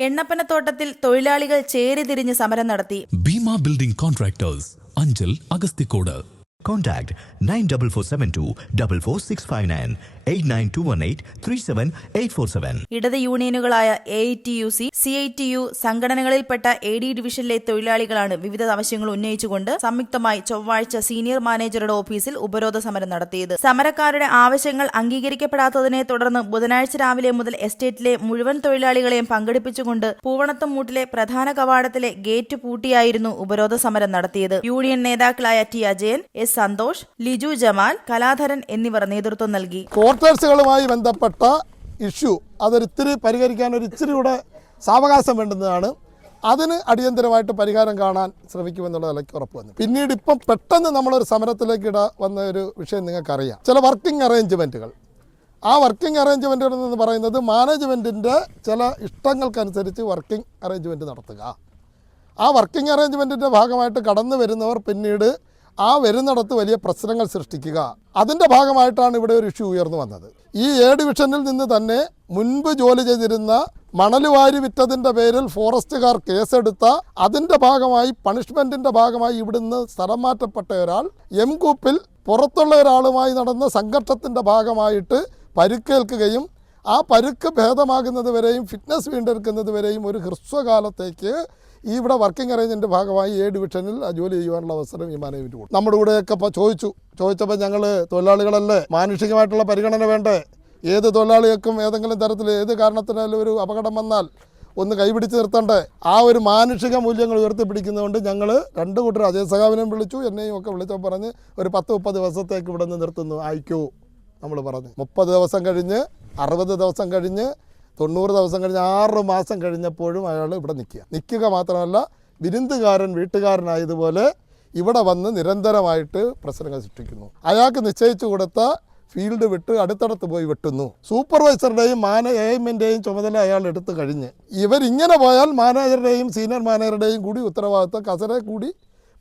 എണ്ണപ്പനത്തോട്ടത്തിൽ തൊഴിലാളികൾ ചേരിതിരിഞ്ഞ് സമരം നടത്തി. Bhima building contractors Anchal Agasthikode Contact 94472 44659 89218 37847. ഇടത് യൂണിയനുകളായ A T U C C I T U സംഘടനകളിൽപ്പെട്ട A D ഡിവിഷനിലെ തൊഴിലാളികളാണ് വിവിധ ആവശ്യങ്ങൾ ഉന്നയിച്ചുകൊണ്ട് സംയുക്തമായി ചൊവ്വാഴ്ച സീനിയർ മാനേജറുടെ ഓഫീസിൽ ഉപരോധ സമരം നടത്തിയത് സമരക്കാരുടെ ആവശ്യങ്ങൾ അംഗീകരിക്കപ്പെടാത്തതിനെ തുടർന്ന് ബുധനാഴ്ച രാവിലെ മുതൽ എസ്റ്റേറ്റിലെ മുഴുവൻ തൊഴിലാളികളെയും പങ്കെടുപ്പിച്ചുകൊണ്ട് പൂവണത്തും മൂട്ടിലെ പ്രധാന കവാടത്തിലെ ഗേറ്റ് പൂട്ടിയായിരുന്നു ഉപരോധ സമരം നടത്തിയത് യൂണിയൻ നേതാക്കളായ ടി അജയൻ എസ് സന്തോഷ് ലിജു ജമാൽ കലാധരൻ എന്നിവർ നേതൃത്വം നൽകി. ക്വാർട്ടേഴ്സുകളുമായി ബന്ധപ്പെട്ട ഇഷ്യൂ അതൊരിത്തിരി പരിഹരിക്കാൻ ഒരു ഇച്ചിരി കൂടെ സാവകാശം വേണ്ടുന്നതാണ്. അതിന് അടിയന്തരമായിട്ട് പരിഹാരം കാണാൻ ശ്രമിക്കുമെന്നുള്ള നിലയ്ക്ക് ഉറപ്പ് വന്നു. പിന്നീട് ഇപ്പം പെട്ടെന്ന് നമ്മളൊരു സമരത്തിലേക്ക് ഇട വന്ന ഒരു വിഷയം നിങ്ങൾക്കറിയാം. ചില വർക്കിംഗ് അറേഞ്ച്മെന്റുകൾ ആ വർക്കിംഗ് അറേഞ്ച്മെന്റുകൾ എന്ന് പറയുന്നത് മാനേജ്മെന്റിന്റെ ചില ഇഷ്ടങ്ങൾക്കനുസരിച്ച് വർക്കിംഗ് അറേഞ്ച്മെന്റ് നടത്തുക. ആ വർക്കിംഗ് അറേഞ്ച്മെന്റിന്റെ ഭാഗമായിട്ട് കടന്നു വരുന്നവർ പിന്നീട് ആ വരുന്നിടത്ത് വലിയ പ്രശ്നങ്ങൾ സൃഷ്ടിക്കുക. അതിന്റെ ഭാഗമായിട്ടാണ് ഇവിടെ ഒരു ഇഷ്യൂ ഉയർന്നു വന്നത്. ഈ എ ഡിവിഷനിൽ നിന്ന് തന്നെ മുൻപ് ജോലി ചെയ്തിരുന്ന മണൽ വാരി വിറ്റതിന്റെ പേരിൽ ഫോറസ്റ്റുകാർ കേസെടുത്ത അതിന്റെ ഭാഗമായി പണിഷ്മെന്റിന്റെ ഭാഗമായി ഇവിടുന്ന് സ്ഥലം മാറ്റപ്പെട്ട ഒരാൾ എം കൂപ്പിൽ പുറത്തുള്ള ഒരാളുമായി നടന്ന സംഘർഷത്തിന്റെ ഭാഗമായിട്ട് പരുക്കേൽക്കുകയും ആ പരുക്ക് ഭേദമാകുന്നത് വരെയും ഫിറ്റ്നസ് വീണ്ടെടുക്കുന്നത് വരെയും ഒരു ഹ്രസ്വകാലത്തേക്ക് ഈ ഇവിടെ വർക്കിംഗ് അറേഞ്ച്മെന്റ് ഭാഗമായി എ ഡിവിഷനിൽ ജോലി ചെയ്യുവാനുള്ള അവസരം ഈ മാനേജ്മെന്റ് കൊടുത്തു. നമ്മുടെ കൂടെയൊക്കെ ഇപ്പോൾ ചോദിച്ചു. ചോദിച്ചപ്പോൾ ഞങ്ങൾ തൊഴിലാളികളല്ലേ? മാനുഷികമായിട്ടുള്ള പരിഗണന വേണ്ടേ? ഏത് തൊഴിലാളികൾക്കും ഏതെങ്കിലും തരത്തിൽ ഏത് കാരണത്തിനാലും ഒരു അപകടം വന്നാൽ ഒന്ന് കൈപിടിച്ച് നിർത്തണ്ടേ? ആ ഒരു മാനുഷിക മൂല്യങ്ങൾ ഉയർത്തിപ്പിടിക്കുന്നതുകൊണ്ട് ഞങ്ങൾ രണ്ട് കൂട്ടർ അജയ് സഖാവിനെയും വിളിച്ചു. എന്നെയും ഒക്കെ വിളിച്ചപ്പോൾ പറഞ്ഞ് ഒരു പത്ത് മുപ്പത് ദിവസത്തേക്ക് ഇവിടെ നിന്ന് നിർത്തുന്നു അയക്കൂ നമ്മൾ പറഞ്ഞു. മുപ്പത് ദിവസം കഴിഞ്ഞ് അറുപത് ദിവസം കഴിഞ്ഞ് തൊണ്ണൂറ് ദിവസം കഴിഞ്ഞ് ആറ് മാസം കഴിഞ്ഞപ്പോഴും അയാൾ ഇവിടെ നിൽക്കുക. നിൽക്കുക മാത്രമല്ല വിരുന്നുകാരൻ വീട്ടുകാരനായതുപോലെ ഇവിടെ വന്ന് നിരന്തരമായിട്ട് പ്രശ്നങ്ങൾ സൃഷ്ടിക്കുന്നു. അയാൾക്ക് നിശ്ചയിച്ചു കൊടുത്ത ഫീൽഡ് വിട്ട് അടുത്തടത്ത് പോയി വെട്ടുന്നു. സൂപ്പർവൈസറുടെയും മാന എയിമിന്റെയും ചുമതല അയാൾ എടുത്തു കഴിഞ്ഞ്. ഇവരിങ്ങനെ പോയാൽ മാനേജറുടെയും സീനിയർ മാനേജറുടെയും കൂടി ഉത്തരവാദിത്വം. കസരെ കൂടി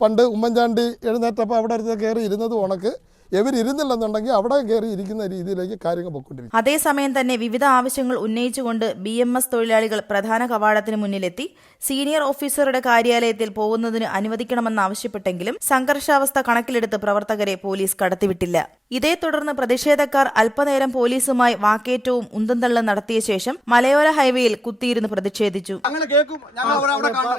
പണ്ട് ഉമ്മൻചാണ്ടി എഴുന്നേറ്റപ്പോൾ അവിടെ അടുത്ത് കയറി ഇരുന്നത് ഉണക്ക്. ഇവരിരുന്നില്ലെന്നുണ്ടെങ്കിൽ അവിടെ കയറി ഇരിക്കുന്ന രീതിയിലേക്ക് കാര്യങ്ങൾ പൊക്കൊണ്ടിരിക്കും അതേസമയം തന്നെ വിവിധ ആവശ്യങ്ങൾ ഉന്നയിച്ചുകൊണ്ട് ബി എം എസ് തൊഴിലാളികൾ പ്രധാന കവാടത്തിന് മുന്നിലെത്തി. സീനിയർ ഓഫീസറുടെ കാര്യാലയത്തിൽ പോകുന്നതിന് അനുവദിക്കണമെന്നാവശ്യപ്പെട്ടെങ്കിലും സംഘർഷാവസ്ഥ കണക്കിലെടുത്ത് പ്രവർത്തകരെ പോലീസ് കടത്തിവിട്ടില്ല. ഇതേ തുടർന്ന് പ്രതിഷേധക്കാർ അല്പനേരം പോലീസുമായി വാക്കേറ്റവും ഉന്തന്തള്ളം നടത്തിയ ശേഷം മലയോര ഹൈവേയിൽ കുത്തിയിരുന്ന് പ്രതിഷേധിച്ചു. അവിടെ കാണാം.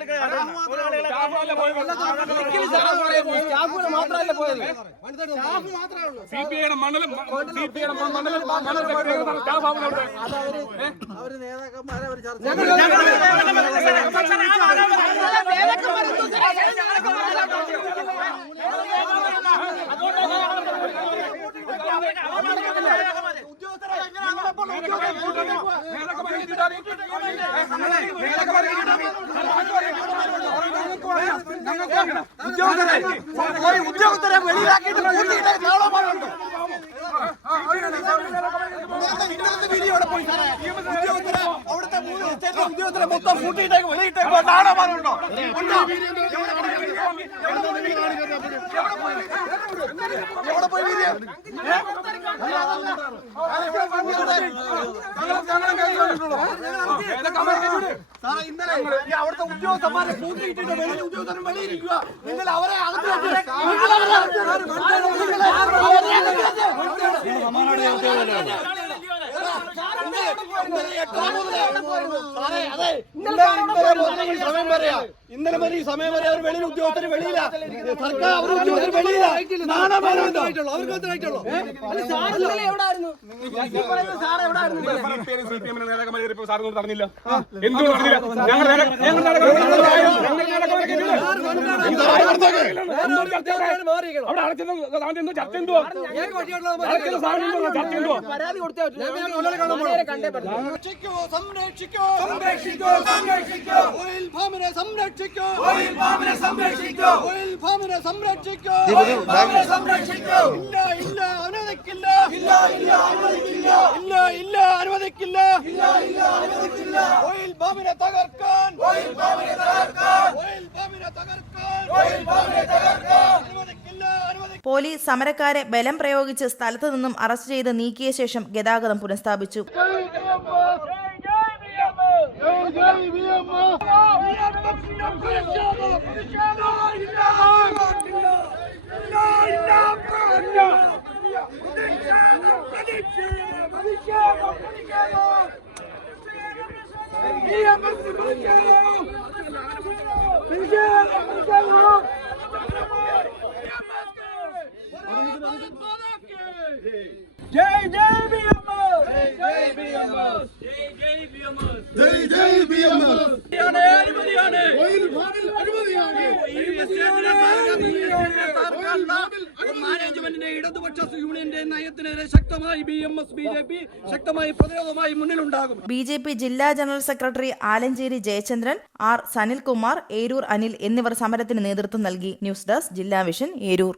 ഞങ്ങൾക്ക് പരാതി കൊടുക്കണം ഇന്നലത്തെ വിഷയമായിട്ട് ബന്ധപ്പെട്ട് ഈ ഫാക്ടറി സിപിഐയുടെ മണ്ഡലം മണ്ഡലം മണ്ഡലം സ്റ്റാഫ് ഉദ്യോഗസ്ഥരെ വെളിയിലാക്കിയിട്ട് കൂട്ടിയിട്ട് പോയി സാറേ ഉദ്യോഗസ്ഥരെ അവിടുത്തെ മൂന്ന് സ്റ്റേറ്റ് ഉദ്യോഗസ്ഥരെ മൊത്തം കൂട്ടിയിട്ടേക്ക് വെളിയിട്ടേക്ക് നാടകമാറുണ്ടോ ഉണ്ടോ? എവിടെ പോയി സാറേ ഇന്നലെ അവിടുത്തെ ഉദ്യോഗസ്ഥന്മാരെ കൂട്ടിയിട്ടിട്ട് വെളിയിൽ ഉദ്യോഗസ്ഥരും വെളിയിരിക്കുക നിങ്ങൾ അവരെ yeah. ഇന്നലെ വരെ ഈ സമയം വരെ അവർ വെളിയിൽ ഉദ്യോഗസ്ഥർ വെളിയില്ല സർക്കാർ അവർ ഉദ്യോഗസ്ഥർ വെളിയില്ല സംരക്ഷിക്കോ സംരക്ഷിക്കോ സംരക്ഷിക്കോ സംരക്ഷിക്കോ. സംരക്ഷിക്കോ. സംരക്ഷിക്കോ. സംരക്ഷിക്കൂ. ഓയിൽ ഫാമിനെ സംരക്ഷിക്കൂ. ഓയിൽ ഫാമിനെ സംരക്ഷിക്കൂ. ഓയിൽ ഫാമിനെ സംരക്ഷിക്കൂ. ഇല്ല ഇല്ല അനുവദിക്കില്ല. ഇല്ല ഇല്ല അനുവദിക്കില്ല. ഇല്ല ഇല്ല അനുവദിക്കില്ല. ഇല്ല ഇല്ല അനുവദിക്കില്ല. ഓയിൽ ഫാമിനെ തകർക്കാൻ. ഓയിൽ ഫാമിനെ തകർക്കാൻ. ഓയിൽ ഫാമിനെ തകർക്കാൻ. ഓയിൽ ഫാമിനെ തകർക്കാൻ. അനുവദിക്കില്ല അനുവദിക്കില്ല പോലീസ് സമരക്കാരെ ബലം പ്രയോഗിച്ച് സ്ഥലത്തു നിന്നും അറസ്റ്റ് ചെയ്ത് നീക്കിയ ശേഷം ഗതാഗതം പുനഃസ്ഥാപിച്ചു. ജയ് ജയ് ബി എം ജയ് ജയ് ബി എം ജയ് നയത്തിനെതിരെ ശക്തമായി B M S B J P ശക്തമായി പ്രതിരോധമായി മുന്നിലുണ്ടാകും. ബി ജെ പി ജില്ലാ general secretary Alanchery Jayachandran R Sanilkumar Eroor Anil എന്നിവർ സമരത്തിന് നേതൃത്വം നൽകി. ന്യൂസ് ഡെസ്ക് ജില്ലാ വിഷൻ ഏരൂർ.